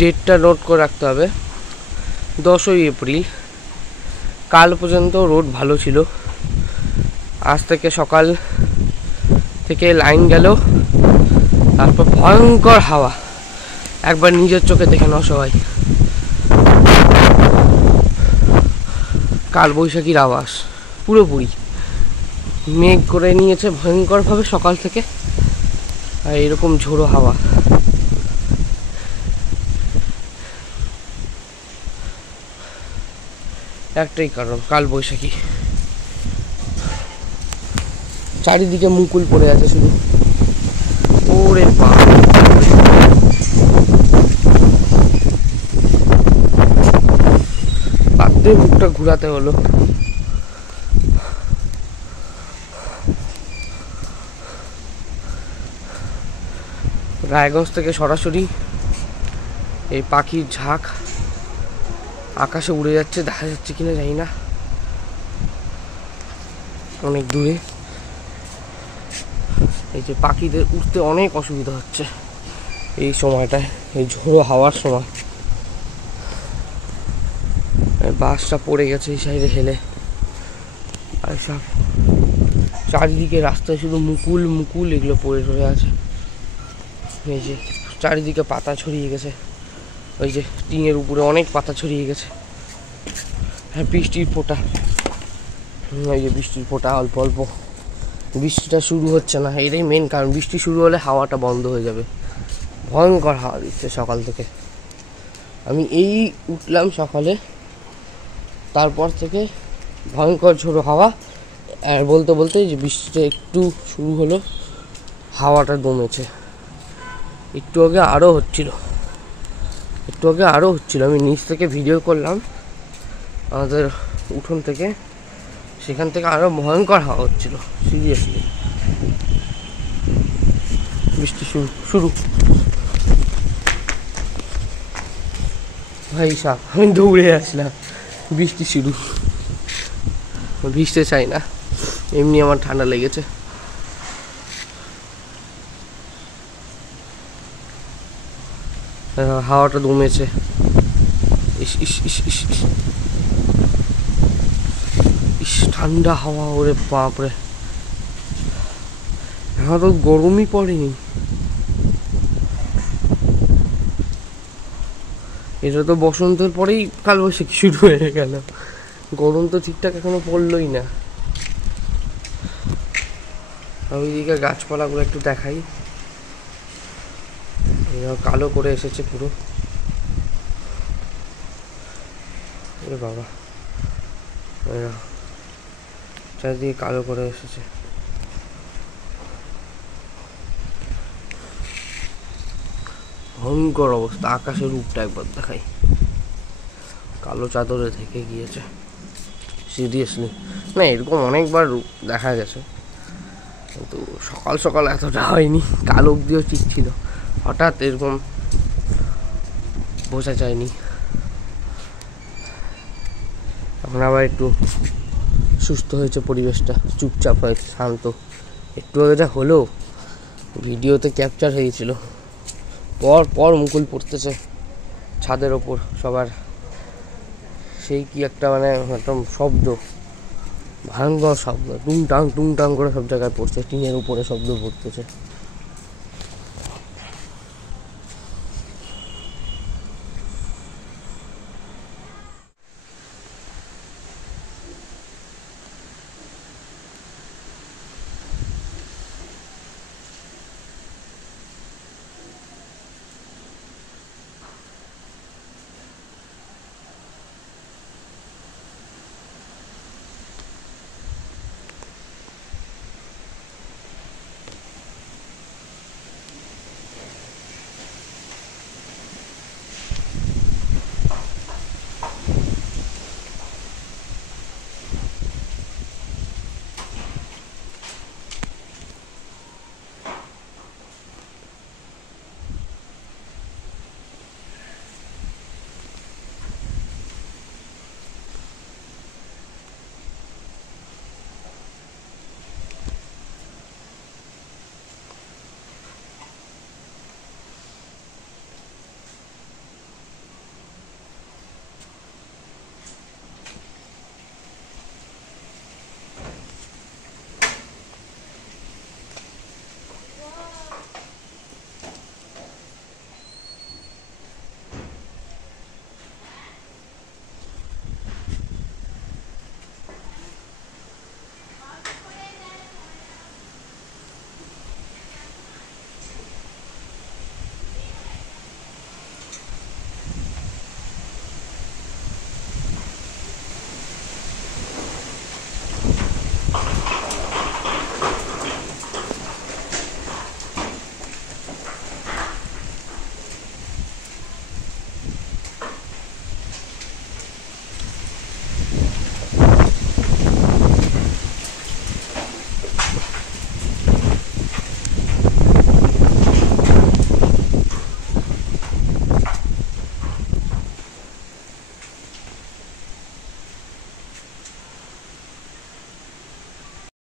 ডেটটা নোট করে রাখতে হবে, 10ই এপ্রিল। কাল পর্যন্ত রোড ভালো ছিল, আজ থেকে সকাল থেকে লাইন গেল, তারপর ভয়ঙ্কর হাওয়া। একবার নিজের চোখে দেখে নাও সবাই, কাল বৈশাখীর আওয়াজ পুরোপুরি মেঘ করে নিয়েছে ভয়ঙ্করভাবে সকাল থেকে, আর এরকম ঝোড়ো হাওয়া। একটাই কারণ, কাল বৈশাখী। চারিদিকে মুকুল পড়ে আছে শুধু। ওরে বাবা, বাধ্যে মুখটা ঘুরাতে হলো। রায়গঞ্জ থেকে সরাসরি এই পাখির ঝাঁক আকাশে উড়ে যাচ্ছে, দেখা যাচ্ছে কিনা জানি না, অনেক দূরে। এই যে পাখিদের উঠতে অনেক অসুবিধা হচ্ছে এই সময়টায়, এই ঝোড়ো হাওয়ার সময়। বাসটা পড়ে গেছে এই সাইডে হেলে, আর সব চারিদিকে রাস্তায় শুধু মুকুল মুকুল এগুলো পড়ে পড়ে আছে। এই যে চারিদিকে পাতা ছড়িয়ে গেছে, ওই যে টিনের উপরে অনেক পাতা ছড়িয়ে গেছে। হ্যাঁ, বৃষ্টির ফোঁটা, এই যে বৃষ্টির ফোঁটা অল্প অল্প। বৃষ্টিটা শুরু হচ্ছে না, এটাই মেন কারণ। বৃষ্টি শুরু হলে হাওয়াটা বন্ধ হয়ে যাবে। ভয়ঙ্কর হাওয়া দিচ্ছে সকাল থেকে। আমি এই উঠলাম সকালে, তারপর থেকে ভয়ঙ্কর ঝোড়ো হাওয়া। আর বলতে বলতে যে বৃষ্টিটা একটু শুরু হলো, হাওয়াটা দমেছে। একটু আগে আরও হচ্ছিল, আমি নিচ থেকে ভিডিও করলাম আমাদের উঠোন থেকে, সেখান থেকে আরও ভয়ঙ্কর হাওয়া হচ্ছিল। সিরিয়াসলি বৃষ্টি শুরু। ভাই সাহেব, আমি দৌড়ে আসলাম, বৃষ্টি শুরু। ভিজতে চাই না, এমনি আমার ঠান্ডা লেগেছে। হাওয়াটা দমেছে। ইস ইস ইস ইস ইস, ঠান্ডা হাওয়া, ওরে বাপরে। এখন তো গরমই পড়েনি। এটা তো বসন্তের পরেই কালবৈশাখী শুরু হয়ে গেল, গরম তো ঠিকঠাক এখনো পড়লই না। আমি এদিকে গাছপালাগুলো একটু দেখাই, কালো করে এসেছে পুরো। বাবা, চারিদিকে কালো করে এসেছে। ভয়ঙ্কর অবস্থা। আকাশের রূপটা একবার দেখাই, কালো চাদরে থেকে গিয়েছে সিরিয়াসলি। না, এরকম অনেকবার রূপ দেখা গেছে, কিন্তু সকাল সকাল এতটা হয়নি। কাল অব্দিও ঠিক ছিল, হঠাৎ এরকম বোঝা যায়নি। এখন আবার একটু সুস্থ হয়েছে পরিবেশটা, চুপচাপ হয়েছে, শান্ত। একটু আগে যা হলো ভিডিওতে ক্যাপচার হয়েছিল, পর পর মুকুল পড়তেছে ছাদের ওপর সবার। সেই কি একটা মানে একদম শব্দ, ভয়ঙ্কর শব্দ, টুংটাং টুংটাং করে সব জায়গায় পড়ছে, টিনের উপরে শব্দ পড়তেছে।